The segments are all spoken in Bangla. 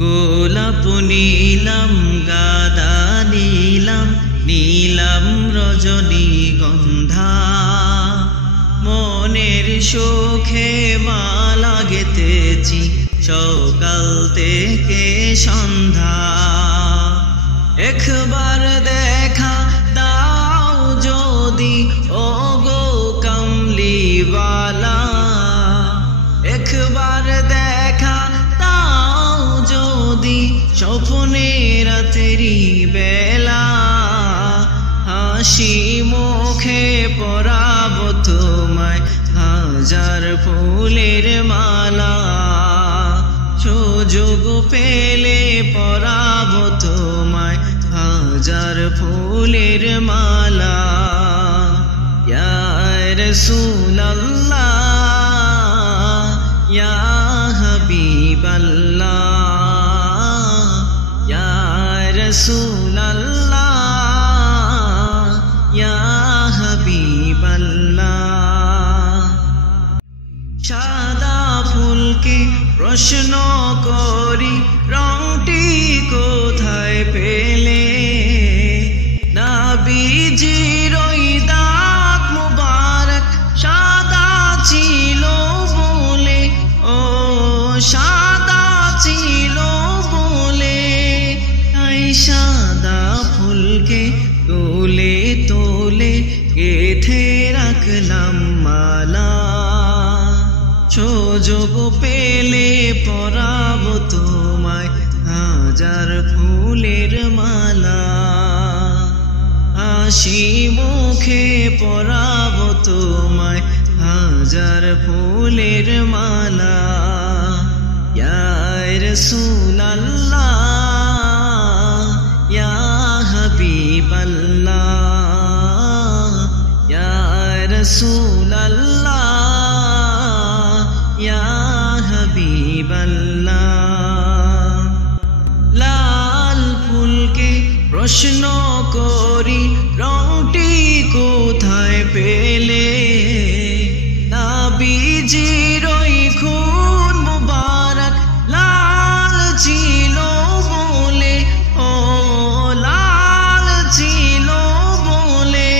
গোলাপ নীলাম গাদা নীলাম নীলাম রজনীগন্ধা মনের সুখে মালা গেঁথেছি সকাল থেকে সন্ধ্যা। একবার দেখা দাও যদি ওগো কামলিওয়ালা, একবার দেখা দাও যদি স্বপ্নে রাতেরি বেলা, হাসি মুখে পরাবো তোমায় হাজার ফুলের মালা, সুযোগ পেলে পরাবো তোমায় হাজার ফুলের মালা। ইয়া রাসূলুল্লাহ ইয়া হাবিবাল্লাহ ইয়া রাসূলুল্লাহ ইয়া হাবিবাল্লাহ। সাদা ফুলকে প্রশ্ন করি রংটি কোথায় পেলে, নবীজির ওই দাঁত মুবারক সাদা ছিল বলে, ও সাদা ছিল বলে, তাই সাদা ফুলকে তোলে তোলে গেঁথে রাখলাম মালা, সুযোগ পেলে পরাবো তোমায় হাজার ফুলের মালা, হাসি মুখে পরাবো তোমায় হাজার ফুলের মালা। ইয়া রাসূলুল্লাহ ইয়া হাবিবাল্লাহ ইয়া রাসূলুল্লাহ ইয়া হাবিবাল্লাহ। লাল ফুলকে প্রশ্ন করি রংটি কোথায় পেলে, নবীজির ওই খুন মুবারক লাল ছিল বলে, ও লাল ছিল বলে,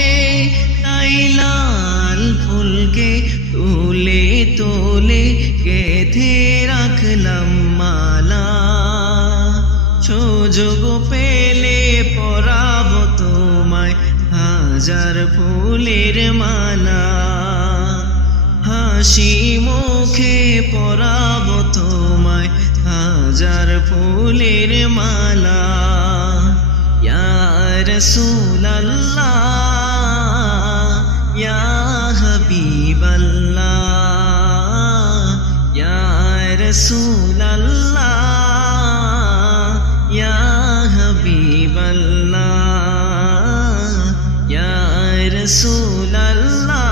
তাই লাল ফুলকে তোলে তোলে গেঁথে রাখলাম মালা, সুযোগ পেলে পরাবো তোমায় হাজার ফুলের মালা, হাসি মুখে পরাবো তোমায় হাজার ফুলের মালা। ইয়া রাসূলুল্লাহ ইয়া হাবিবাল্লাহ ইয়া রাসূলুল্লাহ ইয়া হাবিবাল্লাহ ইয়া রাসূলুল্লাহ